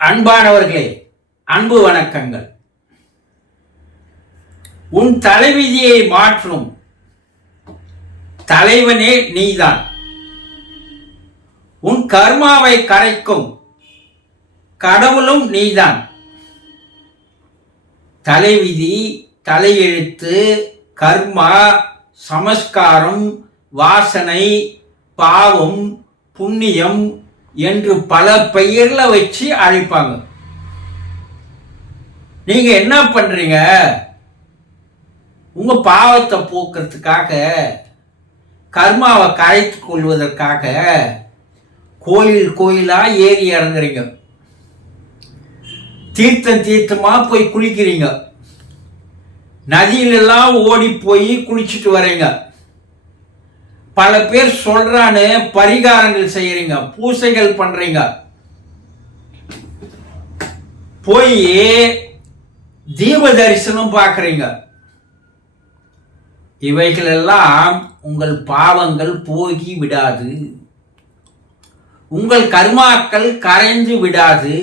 அன்பானவர்களே அன்பு வணக்கங்கள். உன் தலைவிதியை மாற்றும் தலைவனே நீதான். உன் கர்மாவை கரைக்கும் கடவுளும் நீதான். தலைவிதி தலையெழுத்து கர்மா சமஸ்காரம் வாசனை பாவம் புண்ணியம் என்று பல பெயர்ல வச்சு அழைப்பாங்க. நீங்க என்ன பண்றீங்க? உங்க பாவத்தை போக்குறதுக்காக கர்மாவை கரைத்து கொள்வதற்காக கோயில் கோயிலா ஏறி இறங்குறீங்க. தீர்த்தம் தீர்த்தமா போய் குளிக்கிறீங்க. நதியிலெல்லாம் ஓடி போய் குளிச்சுட்டு வரீங்க பல பேர் சொல்றான்னு பரிகாரங்கள் செய்யறீங்க பூசைகள் பண்றீங்க. போய் தீப தரிசனம் பார்க்குறீங்க. இவைகளெல்லாம் உங்கள் பாவங்கள் போகி விடாது. உங்கள் கர்மாக்கள் கரைந்து விடாது.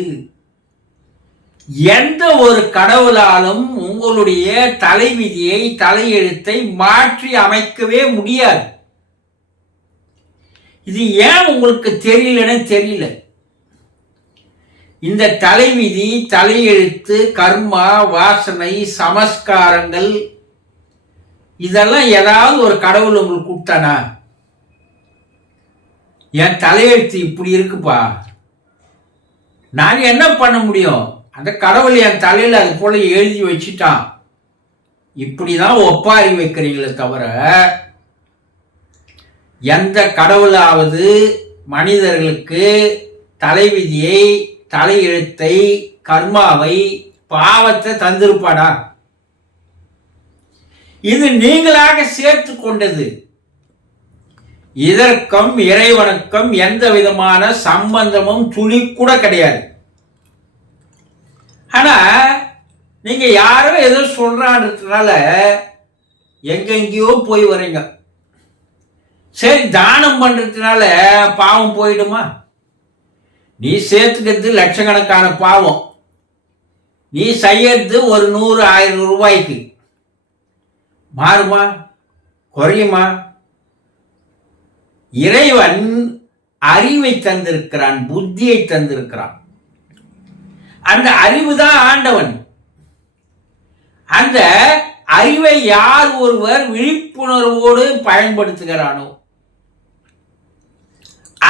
எந்த ஒரு கடவுளாலும் உங்களுடைய தலைவிதியை தலையெழுத்தை மாற்றி அமைக்கவே முடியாது. இது ஏன் உங்களுக்கு தெரியலன்னு தெரியல. இந்த தலைவிதி தலையெழுத்து கர்மா வாசனை சமஸ்காரங்கள் இதெல்லாம் ஏதாவது ஒரு கடவுள் உங்களுக்கு கொடுத்தானா? என் தலையெழுத்து இப்படி இருக்குப்பா. நான் என்ன பண்ண முடியும்? அந்த கடவுள் என் தலையில் அது போல எழுதி வச்சுட்டான். இப்படி தான் ஒப்பாரி வைக்கிறீங்களே தவிர எந்த கடவுளாவது மனிதர்களுக்கு தலைவிதியை தலையெழுத்தை கர்மாவை பாவத்தை தந்திருப்பாடா இது நீங்களாக சேர்த்து கொண்டது. இதற்கும் இறைவனுக்கும் எந்த விதமான சம்பந்தமும் துளி கூட கிடையாது. ஆனா நீங்க யாரோ ஏதோ சொல்றான்றதுனால எங்கெங்கேயோ போய் வரீங்க சரி தானம் பண்ணுறதுனால பாவம் போயிடுமா? நீ சேர்த்துக்கிறது லட்சக்கணக்கான பாவம். நீ செய்யறது ஒரு நூறு ஆயிரம் ரூபாய்க்கு. மாறுமா? குறையுமா? இறைவன் அறிவை தந்திருக்கிறான் புத்தியை தந்திருக்கிறான். அந்த அறிவு தான் ஆண்டவன். அந்த அறிவை யார் ஒருவர் விழிப்புணர்வோடு பயன்படுத்துகிறானோ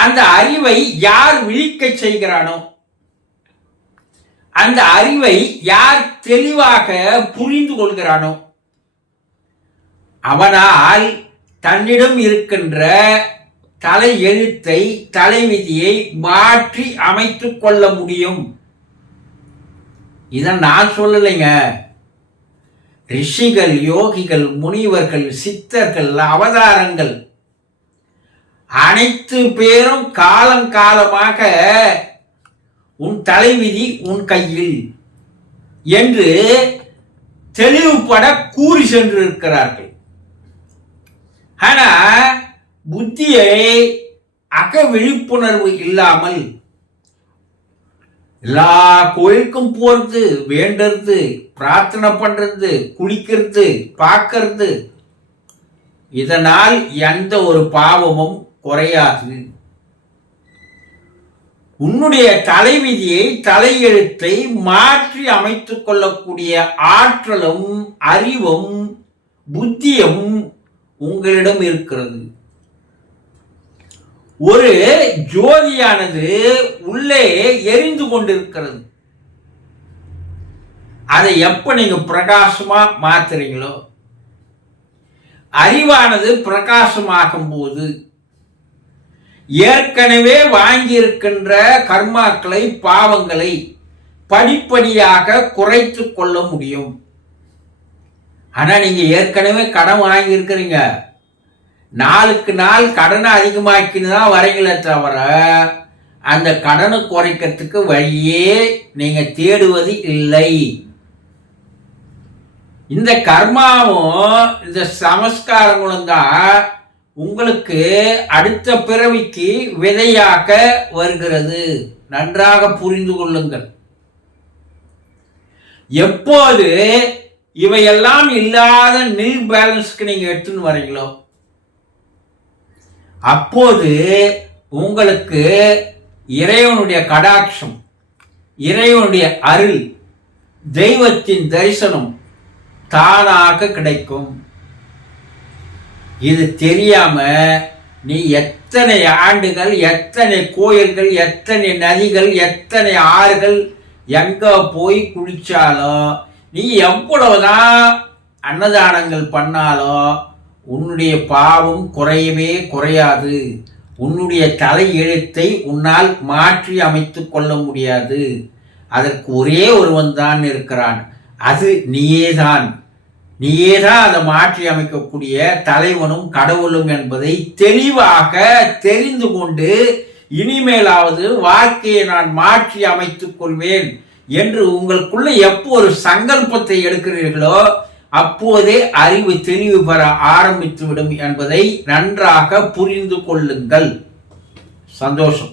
அந்த அறிவை யார் விழிக்க செய்கிறானோ? அந்த அறிவை யார் தெளிவாக புரிந்து கொள்கிறானோ? அவனால் தன்னிடம் இருக்கின்ற தலை எழுத்தை தலைவிதியை மாற்றி அமைத்துக் கொள்ள முடியும். இதை நான் சொல்லலைங்க. ரிஷிகள் யோகிகள் முனிவர்கள் சித்தர்கள் அவதாரங்கள் அனைத்து பேரும் காலங்காலமாக உன் தலைவிதி உன் கையில் என்று தெளிவுபட கூறி சென்றிருக்கிறார்கள். ஆனா புத்தியை அக விழிப்புணர்வு இல்லாமல் எல்லா கோயிலுக்கும் போறது வேண்டறது பிரார்த்தனை பண்றது குளிக்கிறது பார்க்கறது இதனால் எந்த ஒரு பாவமும் குறையாது. உன்னுடைய தலைவிதியை தலையெழுத்தை மாற்றி அமைத்துக் கொள்ளக்கூடிய ஆற்றலும் அறிவும் புத்தியும் உங்களிடம் இருக்கிறது. ஒரு ஜோதியானது உள்ளே எரிந்து கொண்டிருக்கிறது. அதை எப்ப நீங்க பிரகாசமா மாத்துறீங்களோ அறிவானது பிரகாசமாகும் போது ஏற்கனவே வாங்கியிருக்கின்ற கர்மாக்களை பாவங்களை படிப்படியாக குறைத்து கொள்ள முடியும். ஆனால் நீங்கள் ஏற்கனவே கடன் வாங்கியிருக்கிறீங்க. நாளுக்கு நாள் கடனை அதிகமாக்கின்னு தான் வரீங்களே தவிர அந்த கடனை குறைக்கிறதுக்கு வழியே நீங்கள் தேடுவது இல்லை. இந்த கர்மாவும் இந்த சமஸ்காரங்களும் தான் உங்களுக்கு அடுத்த பிறவிக்கு விதையாக வருகிறது. நன்றாக புரிந்து கொள்ளுங்கள். எப்போது இவையெல்லாம் இல்லாத நில் பேலன்ஸ்க்கு நீங்க எடுத்துன்னு வரீங்களோ அப்போது உங்களுக்கு இறைவனுடைய கடாட்சம் இறைவனுடைய அருள் தெய்வத்தின் தரிசனம் தானாக கிடைக்கும். இது தெரியாம நீ எத்தனை ஆண்டுகள் எத்தனை கோயில்கள் எத்தனை நதிகள் எத்தனை ஆறுகள் எங்க போய் குளிச்சாலும் நீ எவ்வளவுதான் அன்னதானங்கள் பண்ணாலும் உன்னுடைய பாவம் குறையவே குறையாது. உன்னுடைய தலை எழுத்தை உன்னால் மாற்றி அமைத்து கொள்ள முடியாது. அதற்கு ஒரே ஒருவன் தான் இருக்கிறான். அது நீயே தான் அதை மாற்றி அமைக்கக்கூடிய தலைவனும் கடவுளும் என்பதை தெளிவாக தெரிந்து கொண்டு இனிமேலாவது வாழ்க்கையை நான் மாற்றி அமைத்துக் கொள்வேன் என்று உங்களுக்குள்ள எப்போ ஒரு சங்கல்பத்தை எடுக்கிறீர்களோ அப்போதே அறிவு தெளிவு பெற ஆரம்பித்துவிடும் என்பதை நன்றாக புரிந்து கொள்ளுங்கள். சந்தோஷம்.